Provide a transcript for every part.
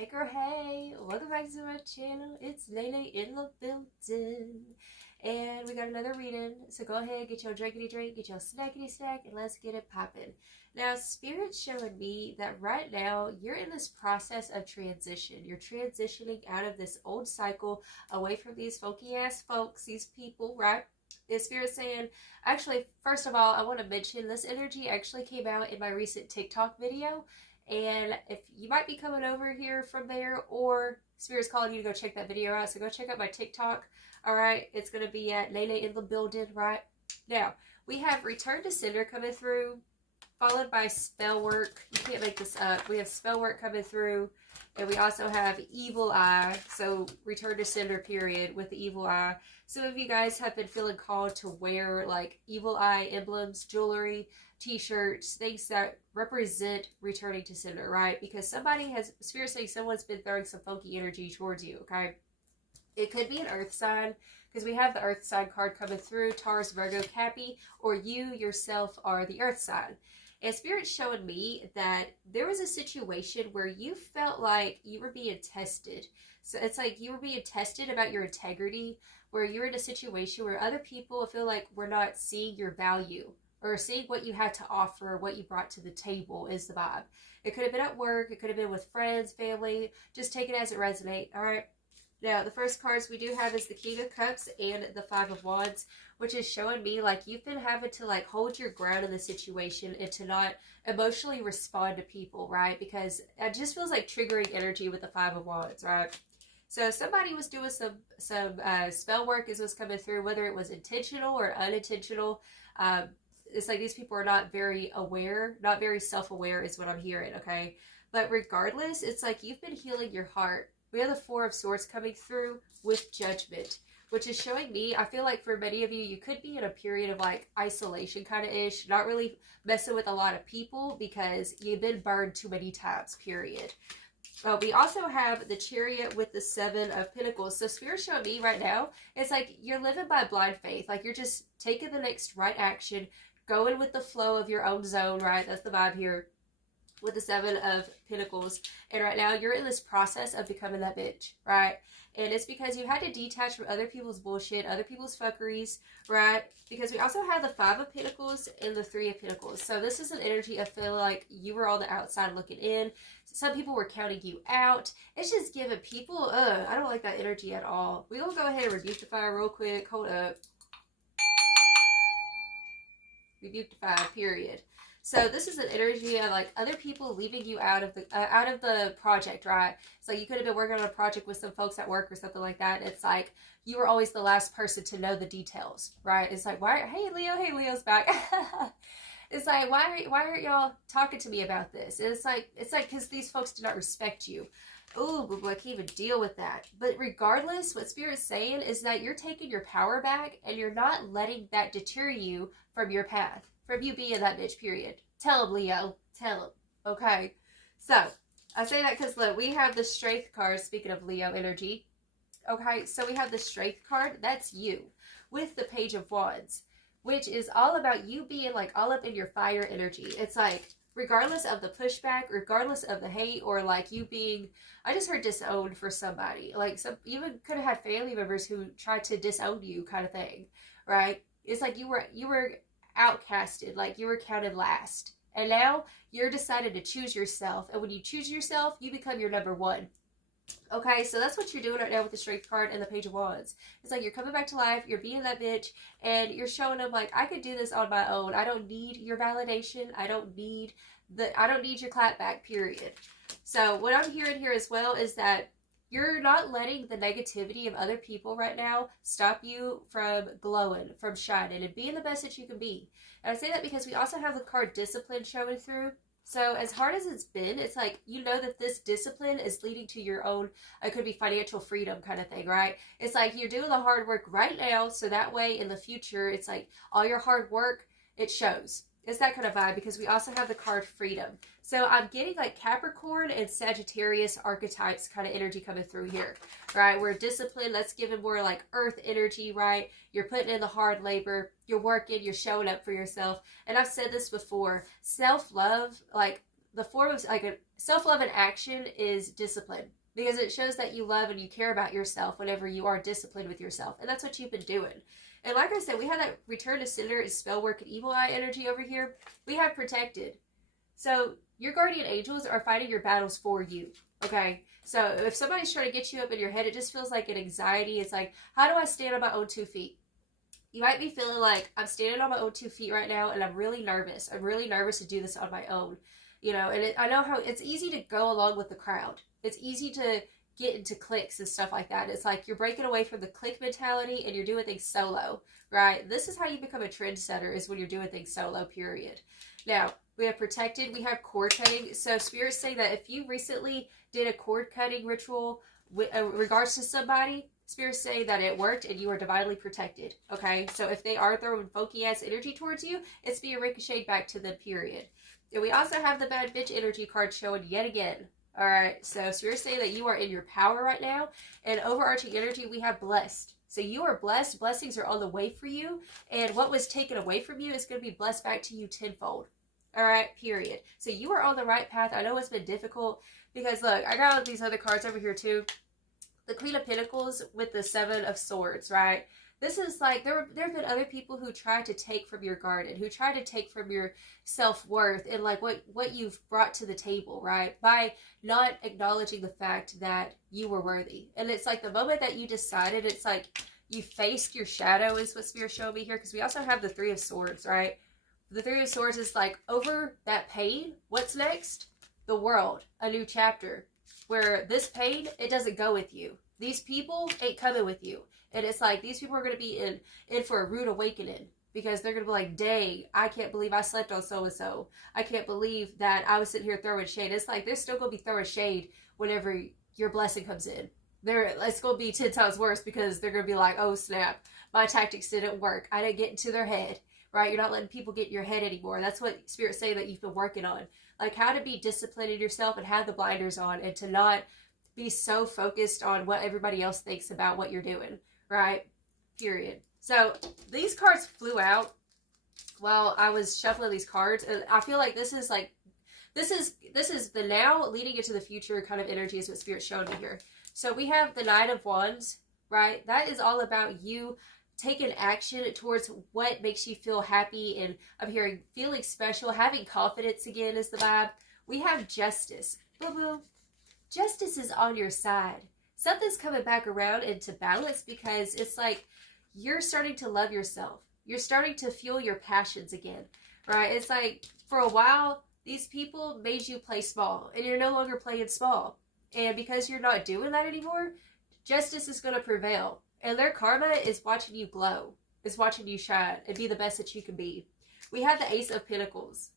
Hey girl, hey, welcome back to my channel. It's �aLae in the building. And we got another reading. So go ahead, get your drinkity drink, get your snackity snack, and let's get it popping. Now, Spirit's showing me that right now you're in this process of transition. You're transitioning out of this old cycle, away from these funky ass folks, these people, right? Is Spirit saying, actually, first of all, I want to mention this energy actually came out in my recent TikTok video. And if you might be coming over here from there, or Spirit's calling you to go check that video out, so go check out my TikTok. All right, it's going to be at �aLae in the building, right? Now, we have Return to Sender coming through, followed by spell work. You can't make this up. We have spell work coming through, and we also have 𝙔𝙊𝙐. So Return to Sender period with the 𝙔𝙊𝙐. Some of you guys have been feeling called to wear like 𝙔𝙊𝙐 emblems, jewelry, t-shirts, things that represent returning to sender, right? Because somebody has, Spirit saying someone's been throwing some funky energy towards you, okay? It could be an earth sign, because we have the earth sign card coming through, Taurus, Virgo, Cappy, or you yourself are the earth sign. And Spirit's showing me that there was a situation where you felt like you were being tested. So it's like you were being tested about your integrity, where you're in a situation where other people feel like we're not seeing your value, or seeing what you had to offer, what you brought to the table is the vibe. It could have been at work, it could have been with friends, family, just take it as it resonates, all right? Now, the first cards we do have is the King of Cups and the Five of Wands, which is showing me like you've been having to like hold your ground in the situation and to not emotionally respond to people, right? Because it just feels like triggering energy with the Five of Wands, right? So somebody was doing some spell work as was coming through, whether it was intentional or unintentional. It's like these people are not very aware, not very self-aware is what I'm hearing, okay? But regardless, it's like you've been healing your heart. We have the Four of Swords coming through with Judgment, which is showing me, I feel like for many of you, you could be in a period of like isolation kind of ish, not really messing with a lot of people because you've been burned too many times, period. We also have the Chariot with the Seven of Pentacles. So Spirit showing me right now, it's like you're living by blind faith. Like you're just taking the next right action, going with the flow of your own zone, right? That's the vibe here with the Seven of Pentacles. And right now you're in this process of becoming that bitch, right? And it's because you had to detach from other people's bullshit, other people's fuckeries, right? Because we also have the Five of Pentacles and the Three of Pentacles. So this is an energy of feeling like you were on the outside looking in. Some people were counting you out. It's just giving people, I don't like that energy at all. We will go ahead and rebuke the fire real quick. Hold up. Rebuke the fire, period. So this is an energy of like other people leaving you out of the project, right? So you could have been working on a project with some folks at work or something like that. It's like you were always the last person to know the details, right? It's like, hey Leo's back. It's like, why aren't y'all talking to me about this? And it's like because these folks do not respect you. Oh, but I can't even deal with that. But regardless, what Spirit's saying is that you're taking your power back and you're not letting that deter you from your path, from you being that bitch, period. Tell him, Leo. Tell him. Okay. So, I say that because, look, we have the Strength card, speaking of Leo energy. Okay, so we have the Strength card. That's you. With the Page of Wands, which is all about you being, like, all up in your fire energy. It's like, regardless of the pushback, regardless of the hate, or like you being, I just heard disowned for somebody. Like some, you even could have had family members who tried to disown you, kind of thing, right? It's like you were outcasted, like you were counted last, and now you're decided to choose yourself. And when you choose yourself, you become your number one. Okay, so that's what you're doing right now with the Strength card and the Page of Wands. It's like you're coming back to life, you're being that bitch, and you're showing them like, I could do this on my own. I don't need your validation. I don't need your clap back, period. So what I'm hearing here as well is that you're not letting the negativity of other people right now stop you from glowing, from shining, and being the best that you can be. And I say that because we also have the card Discipline showing through. So as hard as it's been, it's like, you know that this discipline is leading to your own, it could be financial freedom kind of thing, right? It's like you're doing the hard work right now, so that way in the future, it's like all your hard work, it shows. It's that kind of vibe, because we also have the card Freedom. So I'm getting like Capricorn and Sagittarius archetypes kind of energy coming through here, right? We're disciplined. Let's give it more like earth energy, right? You're putting in the hard labor. You're working. You're showing up for yourself. And I've said this before, self-love, like the form of like self-love in action is discipline, because it shows that you love and you care about yourself whenever you are disciplined with yourself. And that's what you've been doing. And like I said, we have that return to sender is spell work and evil eye energy over here. We have protected. So your guardian angels are fighting your battles for you. Okay. So if somebody's trying to get you up in your head, it just feels like an anxiety. It's like, how do I stand on my own 2 feet? You might be feeling like, I'm standing on my own 2 feet right now, and I'm really nervous. I'm really nervous to do this on my own. You know, and I know how it's easy to go along with the crowd. It's easy to get into cliques and stuff like that. It's like you're breaking away from the clique mentality and you're doing things solo, right? This is how you become a trendsetter, is when you're doing things solo, period. Now, we have protected, we have cord cutting. So spirits say that if you recently did a cord cutting ritual with regards to somebody, spirits say that it worked and you are divinely protected. Okay, so if they are throwing funky ass energy towards you, it's being ricocheted back to them, period. And we also have the bad bitch energy card showing yet again. All right, so spirits say that you are in your power right now. And overarching energy, we have blessed. So you are blessed. Blessings are on the way for you. And what was taken away from you is going to be blessed back to you tenfold. All right, period. So you are on the right path. I know it's been difficult because, look, I got these other cards over here too. The Queen of Pentacles with the Seven of Swords, right? This is like, there have been other people who tried to take from your garden, who tried to take from your self-worth and like what you've brought to the table, right? By not acknowledging the fact that you were worthy. And it's like the moment that you decided, it's like you faced your shadow is what Spirit showed me here, because we also have the Three of Swords, right? The Three of Swords is like, over that pain, what's next? The world, a new chapter, where this pain, it doesn't go with you. These people ain't coming with you. And it's like, these people are going to be in for a rude awakening, because they're going to be like, dang, I can't believe I slept on so-and-so. I can't believe that I was sitting here throwing shade. It's like, they're still going to be throwing shade whenever your blessing comes in. It's going to be 10 times worse, because they're going to be like, oh snap, my tactics didn't work. I didn't get into their head, right? You're not letting people get in your head anymore. That's what Spirit's saying that you've been working on. Like how to be disciplined in yourself and have the blinders on, and to not be so focused on what everybody else thinks about what you're doing. Right? Period. So these cards flew out while I was shuffling these cards, and I feel like this is the now leading into the future kind of energy is what Spirit showed me here. So we have the Nine of Wands, right? That is all about you taking action towards what makes you feel happy, and I'm hearing feeling special, having confidence again is the vibe. We have Justice. Boo boo. Justice is on your side. Something's coming back around into balance, because it's like you're starting to love yourself. You're starting to fuel your passions again, right? It's like for a while, these people made you play small, and you're no longer playing small. And because you're not doing that anymore, justice is going to prevail. And their karma is watching you glow, is watching you shine and be the best that you can be. We have the Ace of Pentacles.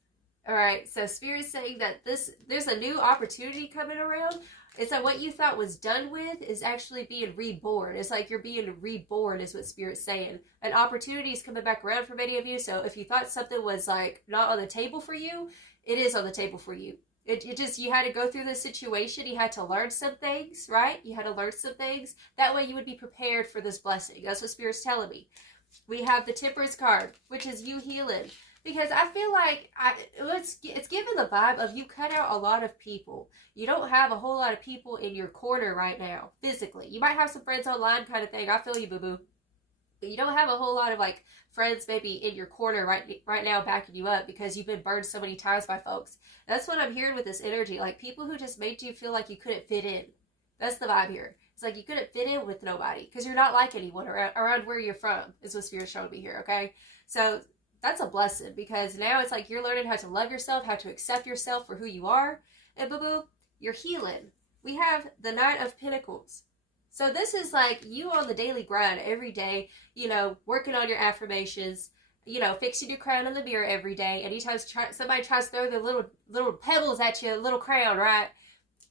All right, so Spirit's saying that there's a new opportunity coming around. It's like what you thought was done with is actually being reborn. It's like you're being reborn is what Spirit's saying. An opportunity is coming back around for many of you. So if you thought something was like not on the table for you, it is on the table for you. It just, you had to go through this situation. You had to learn some things, right? You had to learn some things. That way you would be prepared for this blessing. That's what Spirit's telling me. We have the Temperance card, which is you healing. Because I feel like it's given the vibe of you cut out a lot of people. You don't have a whole lot of people in your corner right now, physically. You might have some friends online kind of thing. I feel you, boo-boo. But you don't have a whole lot of like friends maybe in your corner right now backing you up, because you've been burned so many times by folks. That's what I'm hearing with this energy. Like people who just made you feel like you couldn't fit in. That's the vibe here. It's like you couldn't fit in with nobody because you're not like anyone around where you're from, is what Spirit showed me here, okay? So that's a blessing, because now it's like you're learning how to love yourself, how to accept yourself for who you are. And boo-boo, you're healing. We have the Knight of Pentacles. So this is like you on the daily grind every day, you know, working on your affirmations, you know, fixing your crown in the mirror every day. Anytime somebody tries to throw the little pebbles at you, a little crown, right?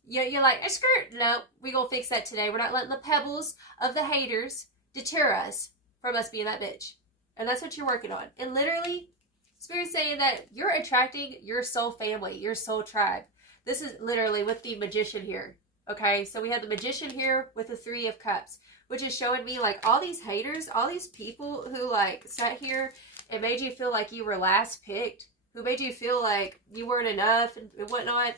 You're like, skirt. No, we're going to fix that today. We're not letting the pebbles of the haters deter us from us being that bitch. And that's what you're working on. And literally, Spirit's saying that you're attracting your soul family, your soul tribe. This is literally with the Magician here. Okay, so we have the Magician here with the Three of Cups, which is showing me like all these haters, all these people who like sat here and made you feel like you were last picked, who made you feel like you weren't enough and whatnot.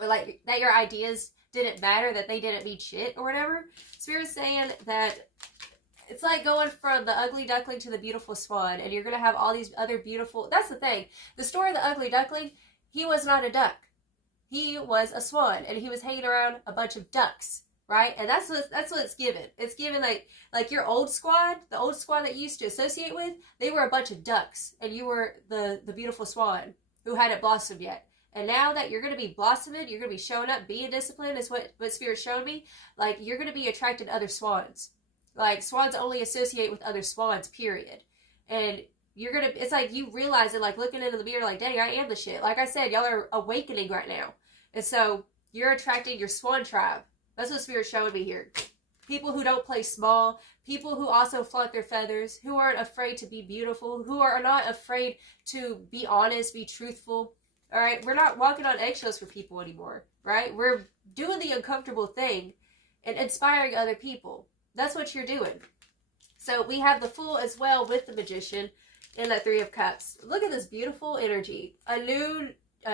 or like that your ideas didn't matter, that they didn't mean shit or whatever. Spirit's saying that it's like going from the ugly duckling to the beautiful swan, and you're going to have all these other beautiful... That's the thing. The story of the ugly duckling, he was not a duck. He was a swan, and he was hanging around a bunch of ducks, right? And that's what it's given. It's given like your old squad, the old squad that you used to associate with, they were a bunch of ducks, and you were the beautiful swan who hadn't blossomed yet. And now that you're going to be blossoming, you're going to be showing up, being disciplined, is what Spirit's showing me. Like, you're going to be attracted to other swans. Like, swans only associate with other swans, period. And you're going to, it's like you realize it, like looking into the mirror, like, dang, I am the shit. Like I said, y'all are awakening right now. And so you're attracting your swan tribe. That's what Spirit's showing me here. People who don't play small, people who also flaunt their feathers, who aren't afraid to be beautiful, who are not afraid to be honest, be truthful. All right, we're not walking on eggshells for people anymore, right? We're doing the uncomfortable thing and inspiring other people. That's what you're doing. So we have the Fool as well with the Magician in that Three of Cups. Look at this beautiful energy. A new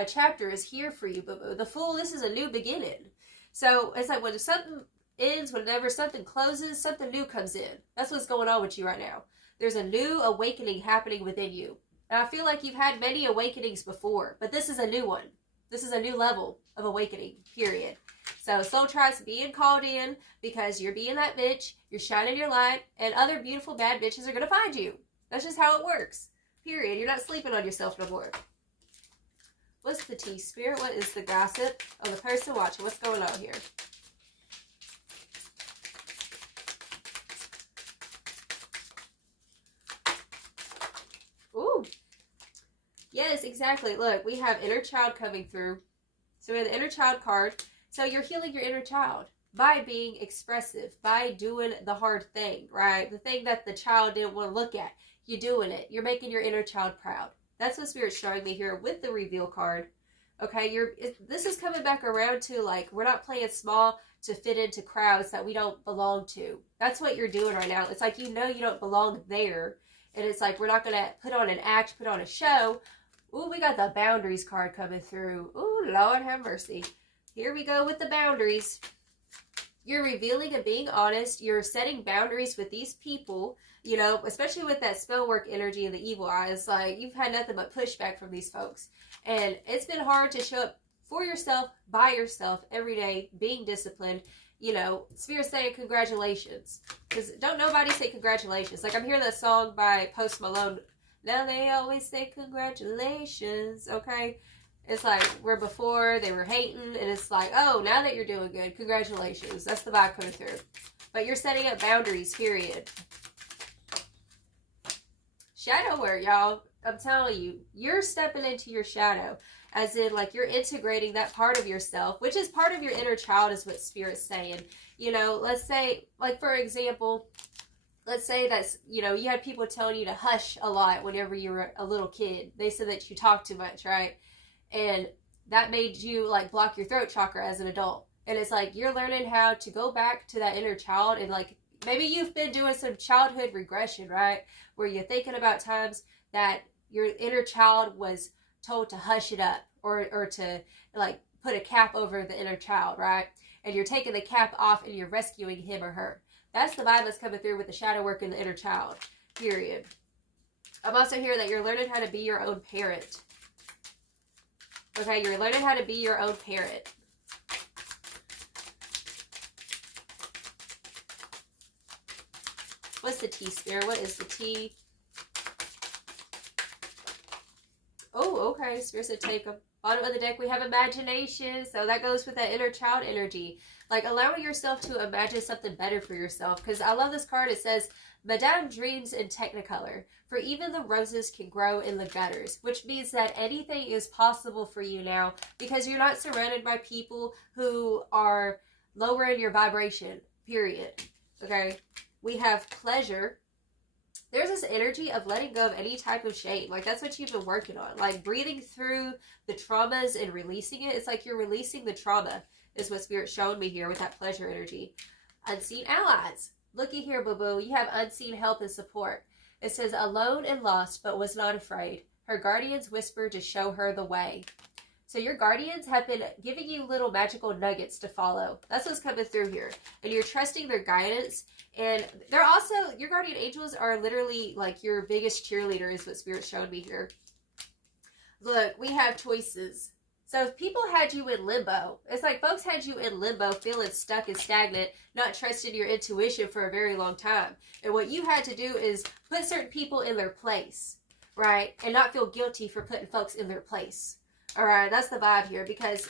chapter is here for you, boo-boo. The Fool, this is a new beginning. So it's like when something ends, whenever something closes, something new comes in. That's what's going on with you right now. There's a new awakening happening within you. And I feel like you've had many awakenings before, but this is a new one. This is a new level of awakening, period. So Soul Tribe's being called in because you're being that bitch, you're shining your light, and other beautiful bad bitches are going to find you. That's just how it works, period. You're not sleeping on yourself no more. What's the tea, Spirit? What is the gossip of the person watching? What's going on here? Ooh. Yes, exactly. Look, we have inner child coming through. So we have the inner child card. So you're healing your inner child by being expressive, by doing the hard thing, right? The thing that the child didn't want to look at. You're doing it. You're making your inner child proud. That's what Spirit's showing me here with the reveal card. Okay, this is coming back around to, like, we're not playing small to fit into crowds that we don't belong to. That's what you're doing right now. It's like, you know, you don't belong there. And it's like, we're not going to put on an act, put on a show. Ooh, we got the boundaries card coming through. Ooh, Lord have mercy. Here we go with the boundaries. You're revealing and being honest. You're setting boundaries with these people, you know, especially with that spell work energy and the evil eyes. Like, you've had nothing but pushback from these folks. And it's been hard to show up for yourself, by yourself, every day, being disciplined. You know, Spirit's saying congratulations. Because don't nobody say congratulations. Like, I'm hearing that song by Post Malone. Now they always say congratulations, okay? It's like, where before they were hating, and it's like, oh, now that you're doing good, congratulations. That's the vibe coming through. But you're setting up boundaries, period. Shadow work, y'all. I'm telling you, you're stepping into your shadow. As in, like, you're integrating that part of yourself, which is part of your inner child, is what Spirit's saying. You know, let's say, like, for example, let's say that's, you know, you had people telling you to hush a lot whenever you were a little kid. They said that you talk too much, right? And that made you, like, block your throat chakra as an adult. And it's like, you're learning how to go back to that inner child. And, like, maybe you've been doing some childhood regression, right? Where you're thinking about times that your inner child was told to hush it up, or to, like, put a cap over the inner child, right? And you're taking the cap off and you're rescuing him or her. That's the vibe that's coming through with the shadow work in the inner child, period. I'm also hearing that you're learning how to be your own parent. Okay, you're learning how to be your own parent. What's the tea, Spirit? What is the tea? Oh, okay. Spirit said take them. Bottom of the deck, we have imagination. So that goes with that inner child energy. Like, allowing yourself to imagine something better for yourself. Because I love this card. It says, Madame dreams in Technicolor, for even the roses can grow in the gutters. Which means that anything is possible for you now, because you're not surrounded by people who are lowering your vibration, period. Okay? We have pleasure. There's this energy of letting go of any type of shame. Like, that's what you've been working on. Like, breathing through the traumas and releasing it. It's like you're releasing the trauma, is what Spirit's showing me here with that pleasure energy. Unseen allies. Looky here, boo-boo. You have unseen help and support. It says, alone and lost, but was not afraid. Her guardians whispered to show her the way. So your guardians have been giving you little magical nuggets to follow. That's what's coming through here. And you're trusting their guidance. And they're also, your guardian angels are literally like your biggest cheerleader is what Spirit showed me here. Look, we have choices. So if people had you in limbo, it's like folks had you in limbo, feeling stuck and stagnant, not trusting your intuition for a very long time. And what you had to do is put certain people in their place, right? And not feel guilty for putting folks in their place. All right, that's the vibe here, because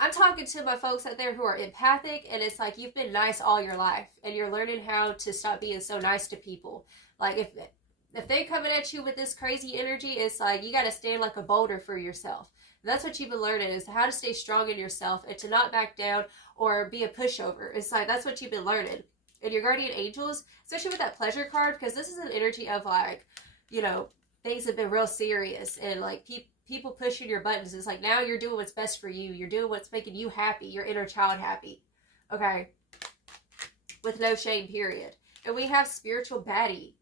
I'm talking to my folks out there who are empathic, and it's like you've been nice all your life, and you're learning how to stop being so nice to people. Like if they're coming at you with this crazy energy, it's like you got to stand like a boulder for yourself. And that's what you've been learning, is how to stay strong in yourself and to not back down or be a pushover. It's like that's what you've been learning. And your guardian angels, especially with that pleasure card, because this is an energy of like, you know, things have been real serious and like people pushing your buttons. It's like now you're doing what's best for you. You're doing what's making you happy, your inner child happy. Okay? With no shame, period. And we have spiritual baddie.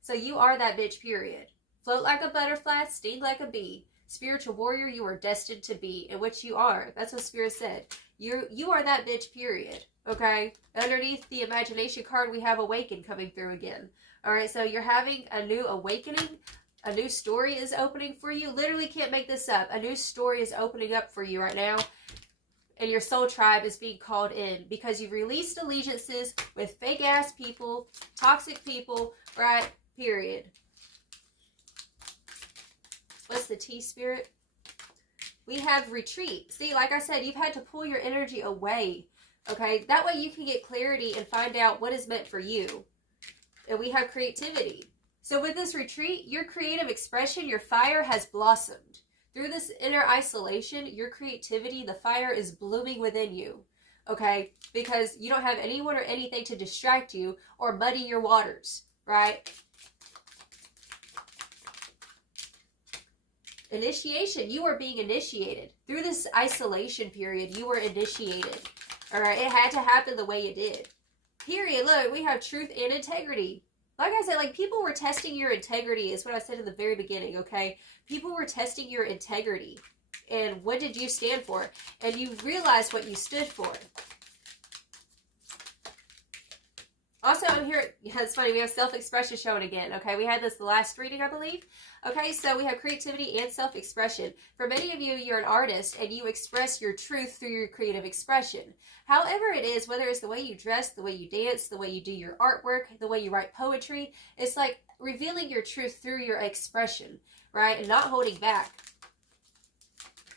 So you are that bitch, period. Float like a butterfly, sting like a bee. Spiritual warrior, you are destined to be, and which you are. That's what Spirit said. You are that bitch, period. Okay? Underneath the imagination card, we have awaken coming through again. All right, so you're having a new awakening. A new story is opening for you. Literally can't make this up. A new story is opening up for you right now. And your soul tribe is being called in because you've released allegiances with fake ass people, toxic people, right? Period. What's the T, Spirit? We have retreat. See, like I said, you've had to pull your energy away. Okay? That way you can get clarity and find out what is meant for you. And we have creativity. So with this retreat, your creative expression, your fire has blossomed. Through this inner isolation, your creativity, the fire is blooming within you. Okay? Because you don't have anyone or anything to distract you or muddy your waters. Right? Initiation. You are being initiated. Through this isolation period, you were initiated. Alright? It had to happen the way it did. Period. Look, we have truth and integrity. Like I said, like people were testing your integrity is what I said in the very beginning, okay? People were testing your integrity. And what did you stand for? And you realized what you stood for. Also, I'm here, yeah, it's funny, we have self-expression showing again, okay? We had this the last reading, I believe. Okay, so we have creativity and self-expression. For many of you, you're an artist and you express your truth through your creative expression. However it is, whether it's the way you dress, the way you dance, the way you do your artwork, the way you write poetry, it's like revealing your truth through your expression, right? And not holding back.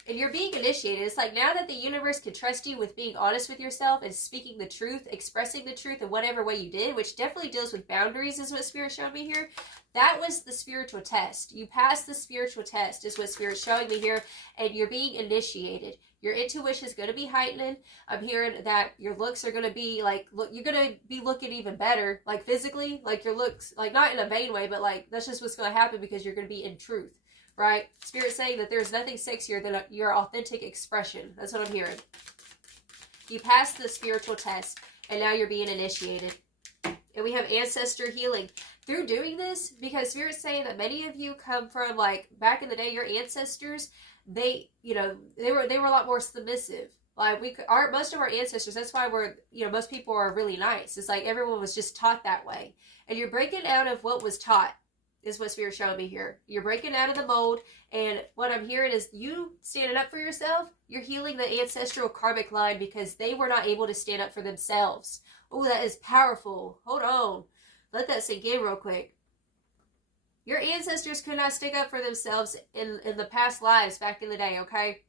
And you're being initiated. It's like now that the universe can trust you with being honest with yourself and speaking the truth, expressing the truth in whatever way you did, which definitely deals with boundaries is what Spirit showed me here. That was the spiritual test. You passed the spiritual test is what Spirit's showing me here, and you're being initiated. Your intuition is going to be heightening. I'm hearing that your looks are going to be like, look, you're going to be looking even better, like physically, like your looks, like not in a vain way, but like that's just what's going to happen because you're going to be in truth. Right? Spirit saying that there's nothing sexier than your authentic expression. That's what I'm hearing. You passed the spiritual test, and now you're being initiated. And we have ancestor healing. Through doing this, because Spirit's saying that many of you come from, like, back in the day, your ancestors, they, you know, they were a lot more submissive. Like, most of our ancestors, that's why most people are really nice. It's like everyone was just taught that way. And you're breaking out of what was taught. Is what Spirit's showing me here. You're breaking out of the mold, and what I'm hearing is you standing up for yourself. You're healing the ancestral karmic line because they were not able to stand up for themselves. Oh, that is powerful. Hold on. Let that sink in real quick. Your ancestors could not stick up for themselves in the past lives back in the day, okay?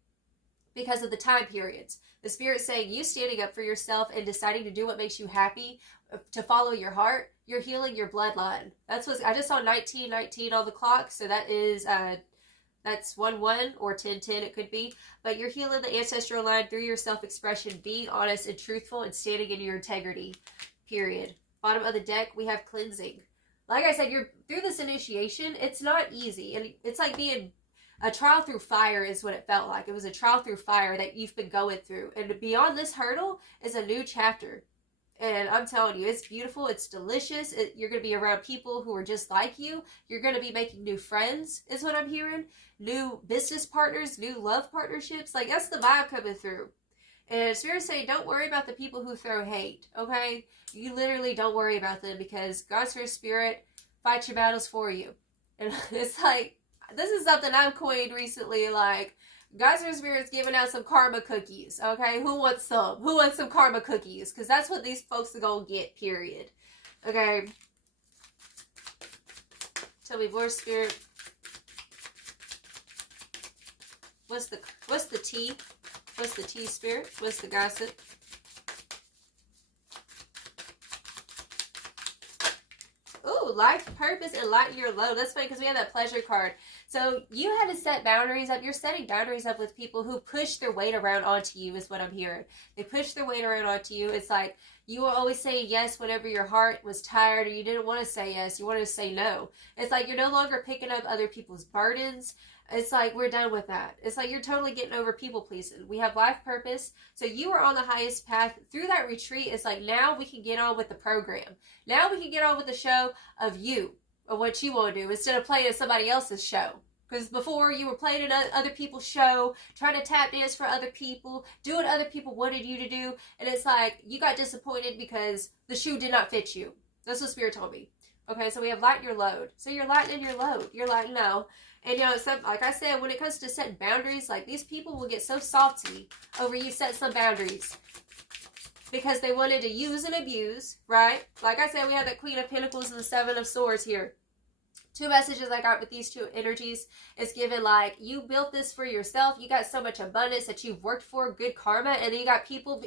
Because of the time periods. The Spirit's saying you standing up for yourself and deciding to do what makes you happy, to follow your heart, you're healing your bloodline. That's what I just saw 1919 on the clock, so that is that's 11 or 1010 it could be. But you're healing the ancestral line through your self-expression, being honest and truthful, and standing in your integrity. Period. Bottom of the deck, we have cleansing. Like I said, you're through this initiation. It's not easy, and it's like being a trial through fire is what it felt like. It was a trial through fire that you've been going through, and beyond this hurdle is a new chapter. And I'm telling you, it's beautiful. It's delicious. You're going to be around people who are just like you. You're going to be making new friends, is what I'm hearing. New business partners, new love partnerships. Like, that's the vibe coming through. And Spirit saying, don't worry about the people who throw hate, okay? You literally don't worry about them, because God's Spirit fights your battles for you. And it's like, this is something I've coined recently, like, God's Spirit's giving out some karma cookies, okay? Who wants some? Who wants some karma cookies? Because that's what these folks are going to get, period. Okay? Tell me more, Spirit. What's the tea? What's the tea, Spirit? What's the gossip? Ooh, life, purpose, and lighten your load. That's funny because we have that pleasure card. So you had to set boundaries up. You're setting boundaries up with people who push their weight around onto you, is what I'm hearing. They push their weight around onto you. It's like you were always saying yes whenever your heart was tired or you didn't want to say yes. You wanted to say no. It's like you're no longer picking up other people's burdens. It's like we're done with that. It's like you're totally getting over people pleasing. We have life purpose. So you are on the highest path. Through that retreat, it's like now we can get on with the program. Now we can get on with the show of you, of what you want to do, instead of playing somebody else's show. Because before, you were playing in other people's show, trying to tap dance for other people, do what other people wanted you to do, and it's like you got disappointed because the shoe did not fit you. That's what Spirit told me. Okay, so we have lighten your load. So you're lightening your load. You're like, no. And, you know, like I said, when it comes to setting boundaries, like, these people will get so salty over you set some boundaries. Because they wanted to use and abuse, right? Like I said, we have the Queen of Pentacles and the Seven of Swords here. Two messages I got with these two energies is given like, you built this for yourself. You got so much abundance that you've worked for, good karma. And then you got people,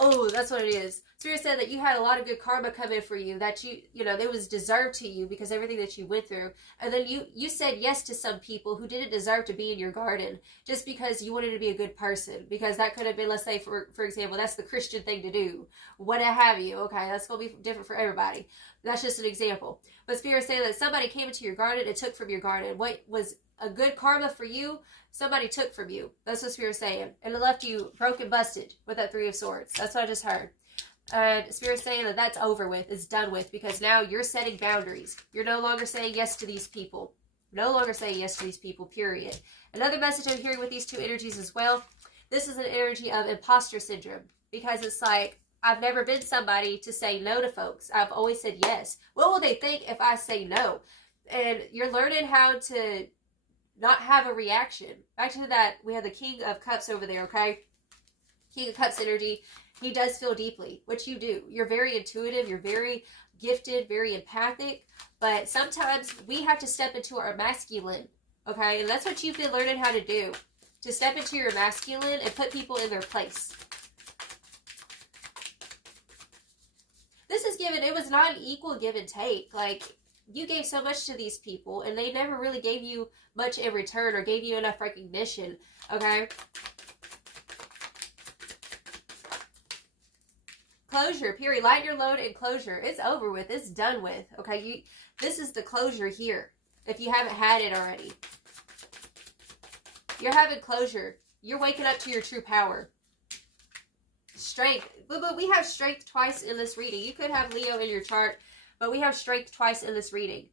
oh, that's what it is. Spirit said that you had a lot of good karma coming for you, that you know, it was deserved to you because everything that you went through. And then you said yes to some people who didn't deserve to be in your garden just because you wanted to be a good person. Because that could have been, let's say, for example, that's the Christian thing to do. What have you. Okay, that's going to be different for everybody. That's just an example. But Spirit saying that somebody came into your garden and took from your garden. What was a good karma for you, somebody took from you. That's what Spirit's saying. And it left you broken, busted with that Three of Swords. That's what I just heard. And Spirit's saying that that's over with. It's done with. Because now you're setting boundaries. You're no longer saying yes to these people. No longer saying yes to these people, period. Another message I'm hearing with these two energies as well. This is an energy of imposter syndrome. Because it's like, I've never been somebody to say no to folks. I've always said yes. What will they think if I say no? And you're learning how to not have a reaction. Back to that, we have the King of Cups over there, okay? King of Cups energy. He does feel deeply, which you do. You're very intuitive. You're very gifted, very empathic. But sometimes we have to step into our masculine, okay? And that's what you've been learning how to do. To step into your masculine and put people in their place. This is given, it was not an equal give and take. Like, you gave so much to these people, and they never really gave you much in return or gave you enough recognition, okay? Closure, period. Lighten your load and closure. It's over with. It's done with, okay? This is the closure here, if you haven't had it already. You're having closure. You're waking up to your true power. Strength. But we have strength twice in this reading. You could have Leo in your chart, but we have strength twice in this reading.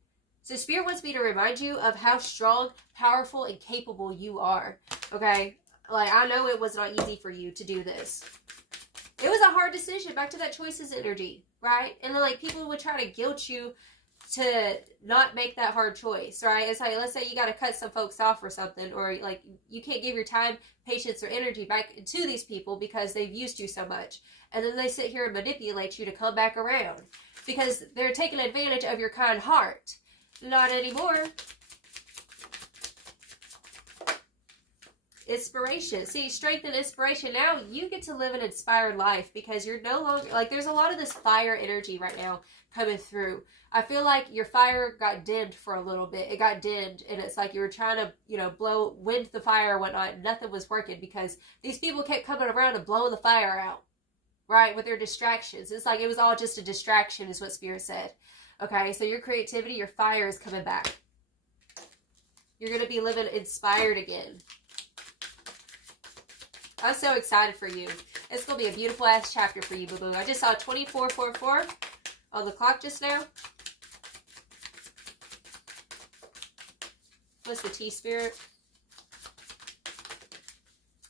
So Spirit wants me to remind you of how strong, powerful, and capable you are. Okay? Like, I know it was not easy for you to do this. It was a hard decision. Back to that choices energy, right? And then, like, people would try to guilt you to not make that hard choice, right? It's like, let's say you got to cut some folks off or something, or like you can't give your time, patience, or energy back to these people because they've used you so much. And then they sit here and manipulate you to come back around because they're taking advantage of your kind heart. Not anymore. Inspiration. See, strength and inspiration. Now you get to live an inspired life because you're no longer, like, there's a lot of this fire energy right now coming through. I feel like your fire got dimmed for a little bit. It got dimmed, and it's like you were trying to, you know, wind the fire or whatnot, and nothing was working because these people kept coming around and blowing the fire out, right, with their distractions. It's like it was all just a distraction is what Spirit said. Okay, so your creativity, your fire is coming back. You're going to be living inspired again. I'm so excited for you. It's going to be a beautiful ass chapter for you, boo-boo. I just saw 2444 on the clock just now. What's the T, Spirit?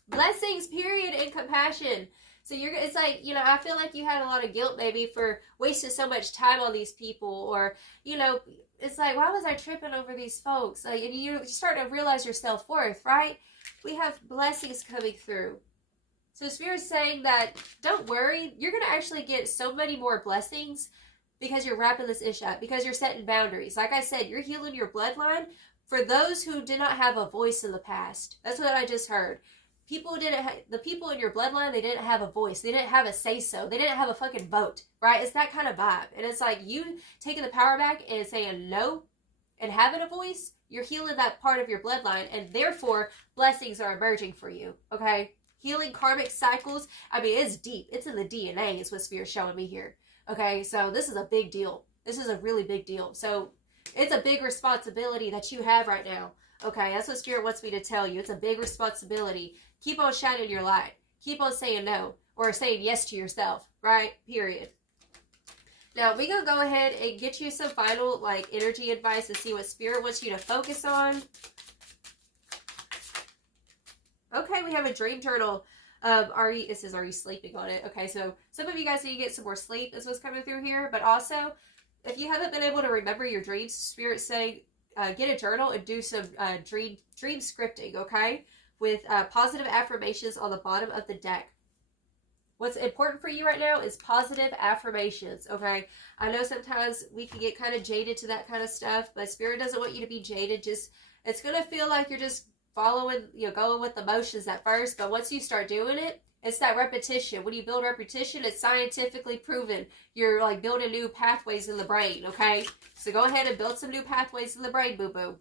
Blessings, period, and compassion. So it's like, you know, I feel like you had a lot of guilt maybe for wasting so much time on these people, or, you know, it's like, why was I tripping over these folks? Like, and you start to realize your self-worth, right? We have blessings coming through. So Spirit's saying that, don't worry, you're going to actually get so many more blessings because you're wrapping this ish up, because you're setting boundaries. Like I said, you're healing your bloodline for those who did not have a voice in the past. That's what I just heard. The people in your bloodline, they didn't have a voice. They didn't have a say-so. They didn't have a fucking vote, right? It's that kind of vibe. And it's like you taking the power back and saying no and having a voice, you're healing that part of your bloodline, and therefore blessings are emerging for you, okay? Healing karmic cycles. I mean, it's deep. It's in the DNA is what Spirit's showing me here, okay? So this is a big deal. This is a really big deal. So it's a big responsibility that you have right now, okay? That's what Spirit wants me to tell you. It's a big responsibility. Keep on shining your light. Keep on saying no, or saying yes to yourself, right? Period. Now, we're going to go ahead and get you some final, like, energy advice and see what Spirit wants you to focus on. Okay, we have a dream journal. It says, are you sleeping on it? Okay, so some of you guys need to get some more sleep is what's coming through here. But also, if you haven't been able to remember your dreams, Spirit's saying, get a journal and do some dream scripting, okay? With positive affirmations on the bottom of the deck. What's important for you right now is positive affirmations, okay? I know sometimes we can get kind of jaded to that kind of stuff, but Spirit doesn't want you to be jaded. It's going to feel like you're just following, going with the motions at first, but once you start doing it, it's that repetition. When you build repetition, it's scientifically proven. You're like building new pathways in the brain, okay? So go ahead and build some new pathways in the brain, boo-boo.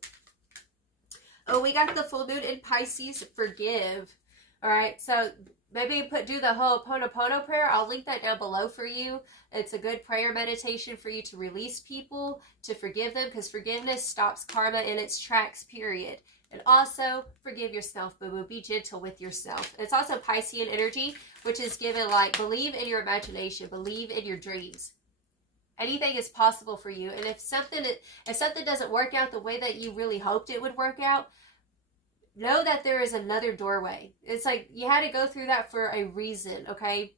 Oh, we got the full moon in Pisces, forgive. All right, so maybe do the Ho'oponopono prayer. I'll link that down below for you. It's a good prayer meditation for you to release people, to forgive them, because forgiveness stops karma in its tracks, period. And also, forgive yourself, boo-boo. Be gentle with yourself. It's also Piscean energy, which is given like, believe in your imagination. Believe in your dreams. Anything is possible for you. And if something doesn't work out the way that you really hoped it would work out, know that there is another doorway. It's like you had to go through that for a reason, okay?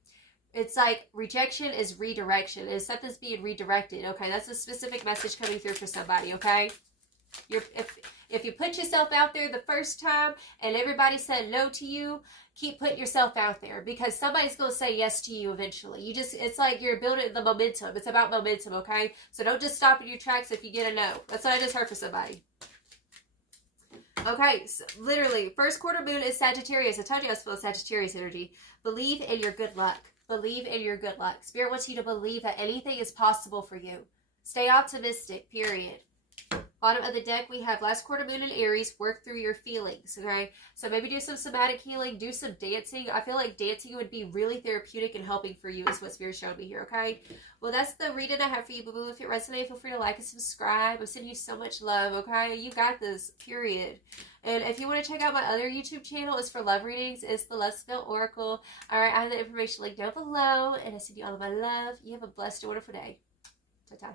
It's like rejection is redirection. If something's being redirected, okay? That's a specific message coming through for somebody, okay? If you put yourself out there the first time and everybody said no to you, keep putting yourself out there, because somebody's going to say yes to you eventually. It's like you're building the momentum. It's about momentum, okay? So don't just stop in your tracks if you get a no. That's what I just heard for somebody. Okay, so literally, first quarter moon is Sagittarius. I told you I was full of Sagittarius energy. Believe in your good luck. Believe in your good luck. Spirit wants you to believe that anything is possible for you. Stay optimistic, period. Bottom of the deck, we have last quarter moon in Aries. Work through your feelings, okay? So maybe do some somatic healing. Do some dancing. I feel like dancing would be really therapeutic and helping for you is what Spirit showed me here, okay? Well, that's the reading I have for you, boo-boo. If it resonated, feel free to like and subscribe. I'm sending you so much love, okay? You got this, period. And if you want to check out my other YouTube channel, it's for love readings. It's the Love Spell Oracle. All right, I have the information linked down below. And I send you all of my love. You have a blessed and wonderful day. Ta-ta.